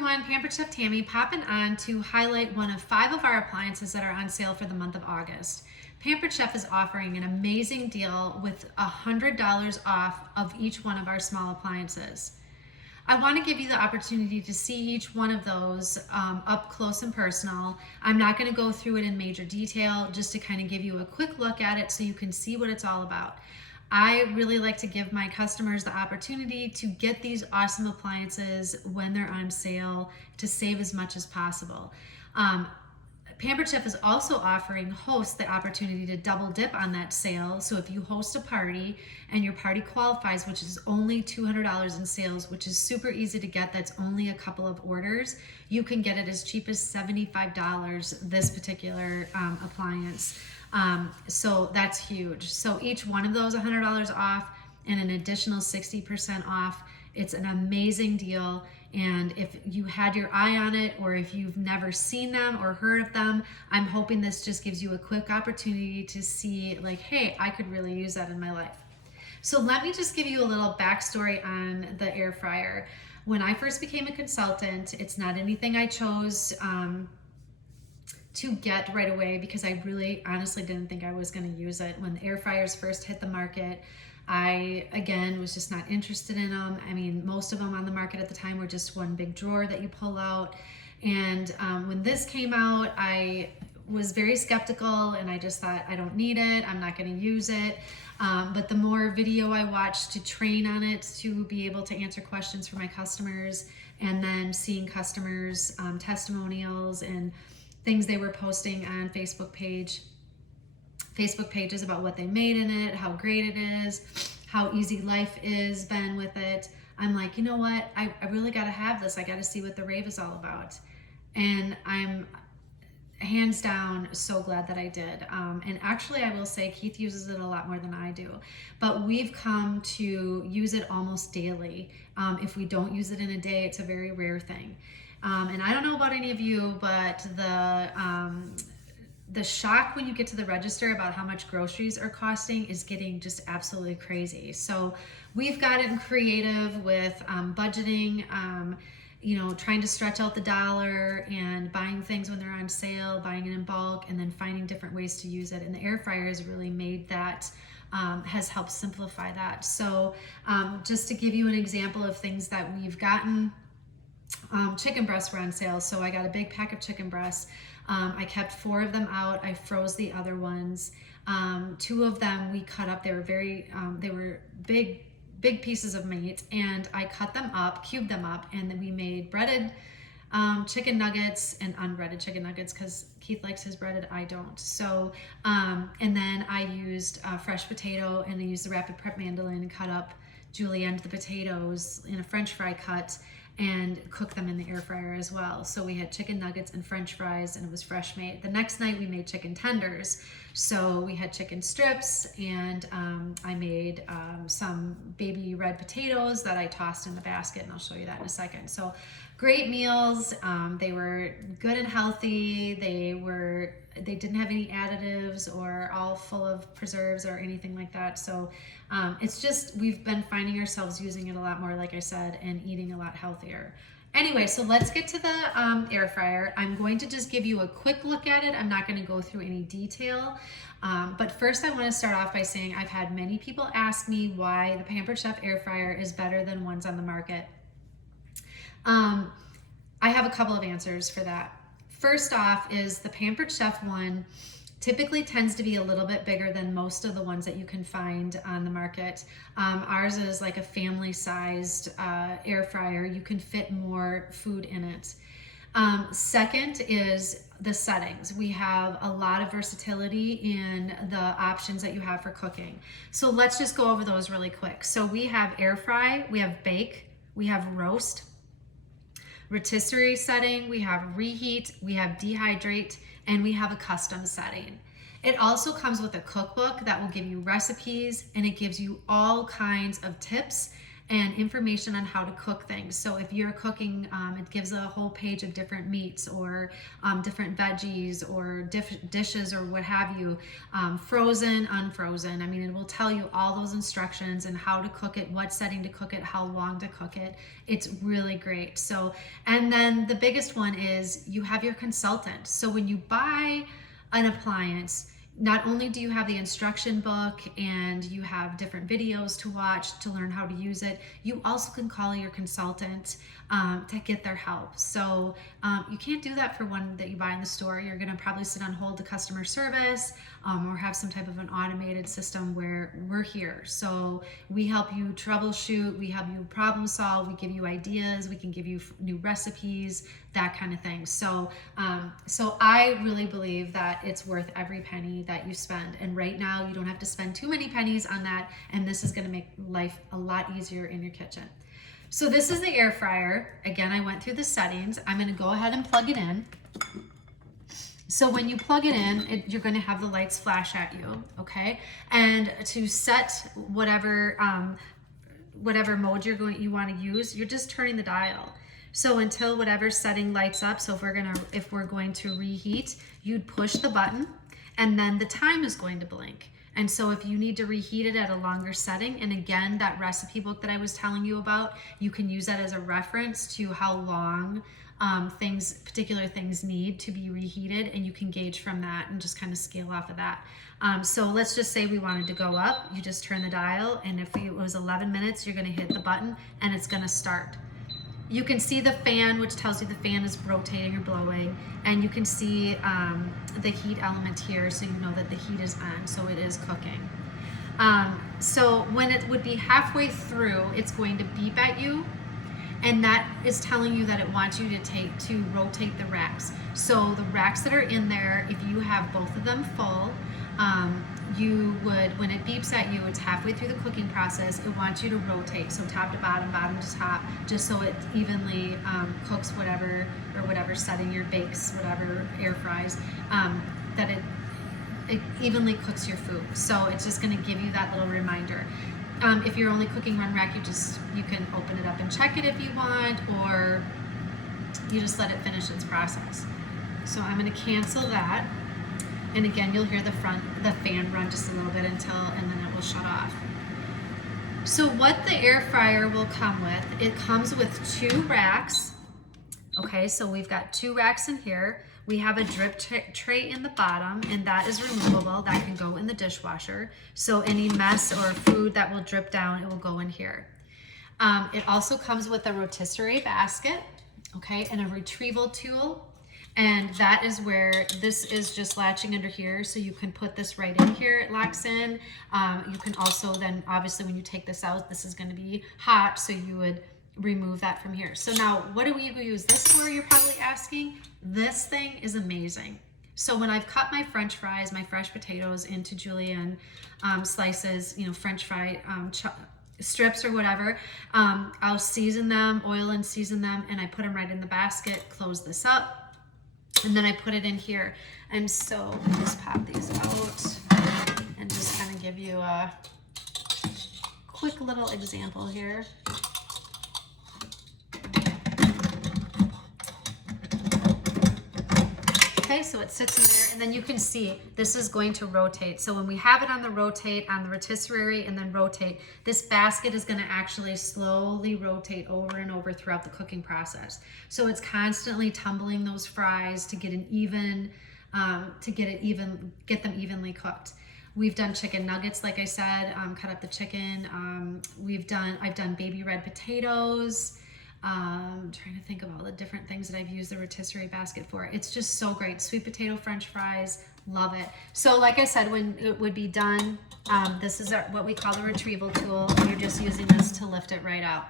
everyone, Pampered Chef Tammy popping on to highlight one of 5 of our appliances that are on sale for the month of August. Pampered Chef is offering an amazing deal with $100 off of each one of our small appliances. I want to give you the opportunity to see each one of those up close and personal. I'm not going to go through it in major detail, just to kind of give you a quick look at it so you can see what it's all about. I really like to give my customers the opportunity to get these awesome appliances when they're on sale to save as much as possible. Pampered Chef is also offering hosts the opportunity to double dip on that sale. So if you host a party and your party qualifies, which is only $200 in sales, which is super easy to get, that's only a couple of orders, you can get it as cheap as $75, this particular appliance. So that's huge. So each one of those $100 off and an additional 60% off. It's an amazing deal. And if you had your eye on it, or if you've never seen them or heard of them, I'm hoping this just gives you a quick opportunity to see, like, hey, I could really use that in my life. So let me just give you a little backstory on the air fryer. When I first became a consultant, it's not anything I chose to get right away, because I really honestly didn't think I was going to use it. When the air fryers first hit the market, I, again, was just not interested in them. I mean, most of them on the market at the time were just one big drawer that you pull out. And when this came out, I was very skeptical, and I just thought, I don't need it, I'm not going to use it. But the more video I watched to train on it, to be able to answer questions for my customers, and then seeing customers' testimonials and things they were posting on Facebook pages about what they made in it, how great it is, how easy life is been with it. I'm like, you know what? I really got to have this. I got to see what the rave is all about. And I'm hands down so glad that I did. And actually, I will say Keith uses it a lot more than I do. But we've come to use it almost daily. If we don't use it in a day, it's a very rare thing. And I don't know about any of you, but the shock when you get to the register about how much groceries are costing is getting just absolutely crazy. So we've gotten creative with budgeting, trying to stretch out the dollar and buying things when they're on sale, buying it in bulk, and then finding different ways to use it. And the air fryer has really made that, has helped simplify that. So just to give you an example of things that we've gotten, chicken breasts were on sale. So I got a big pack of chicken breasts. I kept 4 of them out. I froze the other ones. 2 of them we cut up. They were they were big pieces of meat, and I cut them up, cubed them up, and then we made breaded chicken nuggets and unbreaded chicken nuggets, because Keith likes his breaded, I don't. So, and then I used fresh potato, and I used the rapid prep mandolin and cut up julienne the potatoes in a French fry cut, and cook them in the air fryer as well. So we had chicken nuggets and French fries, and it was fresh made. The next night we made chicken tenders. So we had chicken strips, and I made some baby red potatoes that I tossed in the basket, and I'll show you that in a second. So great meals. They were good and healthy. They didn't have any additives or all full of preserves or anything like that. So it's just, we've been finding ourselves using it a lot more, like I said, and eating a lot healthier. Anyway, so let's get to the air fryer. I'm going to just give you a quick look at it. I'm not going to go through any detail. But first I want to start off by saying I've had many people ask me why the Pampered Chef air fryer is better than ones on the market. I have a couple of answers for that. First off is the Pampered Chef one typically tends to be a little bit bigger than most of the ones that you can find on the market. Ours is like a family-sized air fryer. You can fit more food in it. Second is the settings. We have a lot of versatility in the options that you have for cooking. So let's just go over those really quick. So we have air fry, we have bake, we have roast, rotisserie setting, we have reheat, we have dehydrate, and we have a custom setting. It also comes with a cookbook that will give you recipes, and it gives you all kinds of tips and information on how to cook things. So if you're cooking, it gives a whole page of different meats or different veggies or dishes or what have you, frozen, unfrozen. I mean, it will tell you all those instructions and how to cook it, what setting to cook it, how long to cook it. It's really great. So, and then the biggest one is you have your consultant. So when you buy an appliance, not only do you have the instruction book and you have different videos to watch to learn how to use it, you also can call your consultant to get their help. So you can't do that for one that you buy in the store. You're going to probably sit on hold to customer service or have some type of an automated system where we're here. So we help you troubleshoot, we help you problem solve, we give you ideas, we can give you new recipes, that kind of thing. So I really believe that it's worth every penny that you spend. And right now you don't have to spend too many pennies on that. And this is going to make life a lot easier in your kitchen. So this is the air fryer. Again, I went through the settings. I'm going to go ahead and plug it in. So when you plug it in, you're going to have the lights flash at you, okay? And to set whatever mode you want to use, you're just turning the dial. So until whatever setting lights up, so if we're going to reheat, you'd push the button and then the time is going to blink. And so if you need to reheat it at a longer setting, and again, that recipe book that I was telling you about, you can use that as a reference to how long particular things need to be reheated, and you can gauge from that and just kind of scale off of that. So let's just say we wanted to go up, you just turn the dial, and if it was 11 minutes, you're gonna hit the button and it's gonna start. You can see the fan, which tells you the fan is rotating or blowing, and you can see the heat element here, so you know that the heat is on, so it is cooking. So when it would be halfway through, it's going to beep at you, and that is telling you that it wants you to rotate the racks. So the racks that are in there, if you have both of them full, you would, when it beeps at you, it's halfway through the cooking process, it wants you to rotate, so top to bottom, bottom to top, just so it evenly cooks whatever setting your bakes, whatever air fries, that it evenly cooks your food. So it's just going to give you that little reminder. If you're only cooking one rack, you can open it up and check it if you want, or you just let it finish its process. So I'm going to cancel that. And again, you'll hear the fan run just a little bit and then it will shut off. So what the air fryer will come with, it comes with 2 racks. Okay, so we've got 2 racks in here. We have a drip tray in the bottom, and that is removable. That can go in the dishwasher. So any mess or food that will drip down, it will go in here. It also comes with a rotisserie basket, okay, and a retrieval tool. And that is where this is just latching under here, so you can put this right in here, it locks in. You can also then, obviously when you take this out, this is going to be hot, so you would remove that from here. So now, what do we use this for, you're probably asking? This thing is amazing. So when I've cut my French fries, my fresh potatoes into julienne slices, French fry strips or whatever, I'll season them, oil and season them, and I put them right in the basket, close this up, and then I put it in here. And so let me just pop these out and just kind of give you a quick little example here. Okay, so it sits in there, and then you can see this is going to rotate. So when we have it on the rotisserie and then rotate, this basket is going to actually slowly rotate over and over throughout the cooking process. So it's constantly tumbling those fries to get get them evenly cooked. We've done chicken nuggets, like I said, cut up the chicken. I've done baby red potatoes. I'm trying to think of all the different things that I've used the rotisserie basket for. It's just so great. Sweet potato French fries, love it. So like I said, when it would be done, this is what we call the retrieval tool. You're just using this to lift it right out.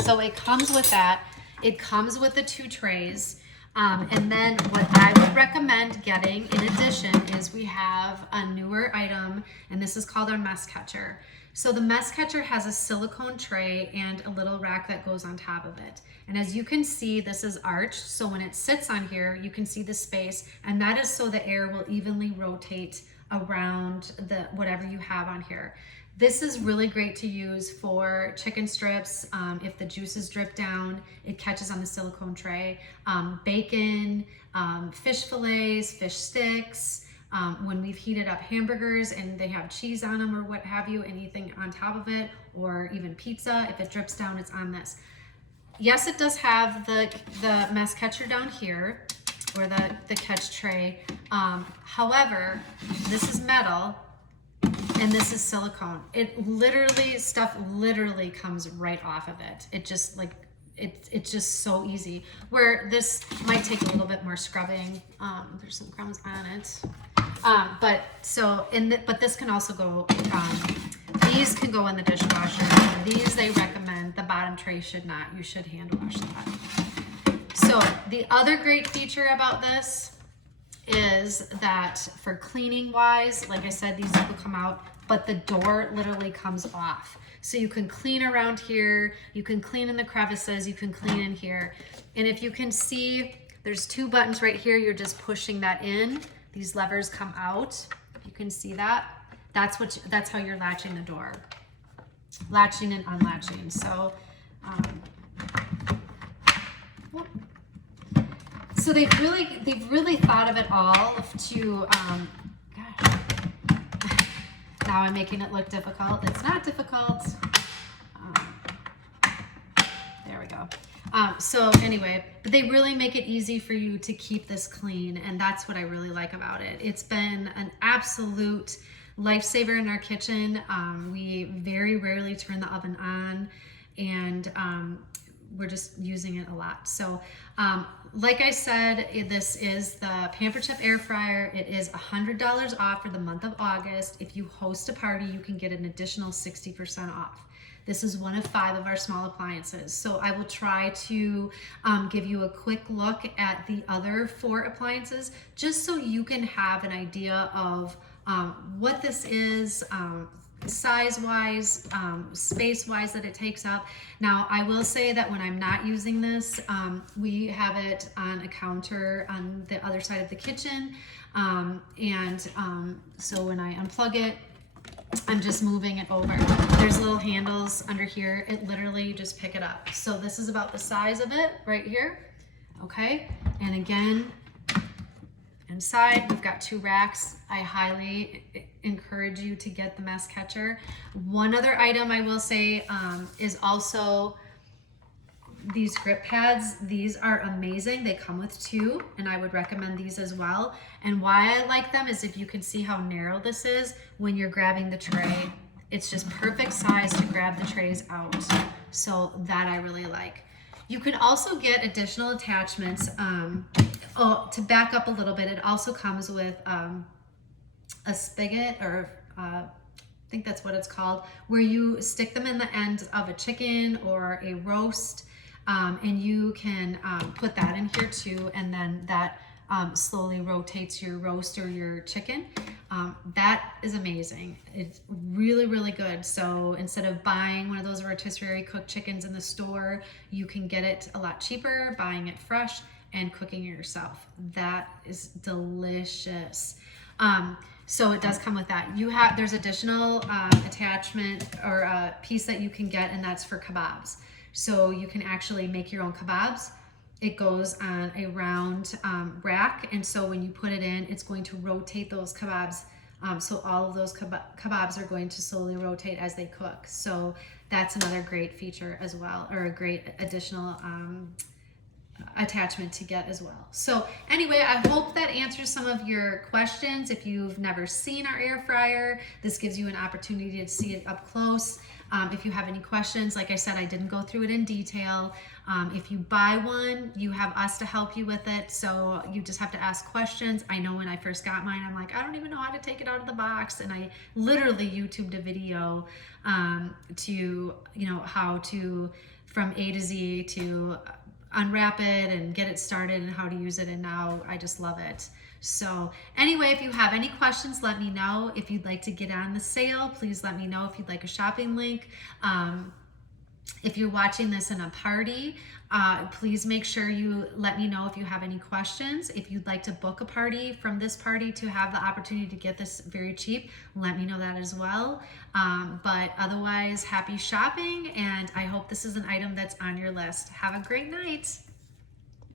So it comes with that. It comes with the 2 trays. And then what I would recommend getting in addition is we have a newer item, and this is called our mess catcher. So the mess catcher has a silicone tray and a little rack that goes on top of it. And as you can see, this is arched. So when it sits on here, you can see the space, and that is so the air will evenly rotate around whatever you have on here. This is really great to use for chicken strips. If the juices drip down, it catches on the silicone tray. Bacon, fish fillets, fish sticks. When we've heated up hamburgers and they have cheese on them or what have you, anything on top of it, or even pizza, if it drips down, it's on this. Yes, it does have the mess catcher down here, or the catch tray. However, this is metal and this is silicone. Stuff literally comes right off of it. It just like, it's just so easy. Where this might take a little bit more scrubbing. There's some crumbs on it. But this can also go, these can go in the dishwasher. These they recommend, the bottom tray should not. You should hand wash that. So the other great feature about this is that for cleaning wise, like I said, these will come out, but the door literally comes off. So you can clean around here, you can clean in the crevices, you can clean in here. And if you can see, there's two buttons right here, you're just pushing that in. These levers come out. You can see that. That's how you're latching the door. Latching and unlatching. So, so they've really thought of it all to, gosh, now I'm making it look difficult. It's not difficult. There we go. So anyway, but they really make it easy for you to keep this clean, and that's what I really like about it. It's been an absolute lifesaver in our kitchen. We very rarely turn the oven on, and we're just using it a lot. So like I said, this is the Pampered Chef air fryer. It is $100 off for the month of August. If you host a party, you can get an additional 60% off. This is one of 5 of our small appliances. So I will try to give you a quick look at the other 4 appliances, just so you can have an idea of what this is, size-wise, space-wise that it takes up. Now, I will say that when I'm not using this, we have it on a counter on the other side of the kitchen. So when I unplug it, I'm just moving it over. There's little handles under here. It literally just pick it up. So this is about the size of it right here. Okay. And again, inside we've got 2 racks. I highly encourage you to get the mess catcher. One other item I will say is also these grip pads. These are amazing. They come with 2, and I would recommend these as well. And why I like them is if you can see how narrow this is when you're grabbing the tray, it's just perfect size to grab the trays out. So that I really like. You can also get additional attachments. To back up a little bit, it also comes with a spigot, or I think that's what it's called, where you stick them in the end of a chicken or a roast, and you can put that in here too, and then that slowly rotates your roast or your chicken. That is amazing. It's really, really good. So instead of buying one of those rotisserie cooked chickens in the store, you can get it a lot cheaper, buying it fresh and cooking it yourself. That is delicious. So it does come with that. There's additional attachment or a piece that you can get, and that's for kebabs. So you can actually make your own kebabs. It goes on a round rack, and so when you put it in, it's going to rotate those kebabs. So all of those kebabs are going to slowly rotate as they cook. So that's another great feature as well, or a great additional attachment to get as well. So anyway, I hope that answers some of your questions. If you've never seen our air fryer, this gives you an opportunity to see it up close. If you have any questions, like I said, I didn't go through it in detail. If you buy one, you have us to help you with it. So you just have to ask questions. I know when I first got mine, I'm like, I don't even know how to take it out of the box. And I literally YouTubed a video to, how to, from A to Z, to unwrap it and get it started and how to use it. And now I just love it. So anyway, if you have any questions, let me know. If you'd like to get on the sale, please let me know. If you'd like a shopping link, If you're watching this in a party, please make sure you let me know if you have any questions. If you'd like to book a party from this party to have the opportunity to get this very cheap, let me know that as well. But otherwise, happy shopping, and I hope this is an item that's on your list. Have a great night.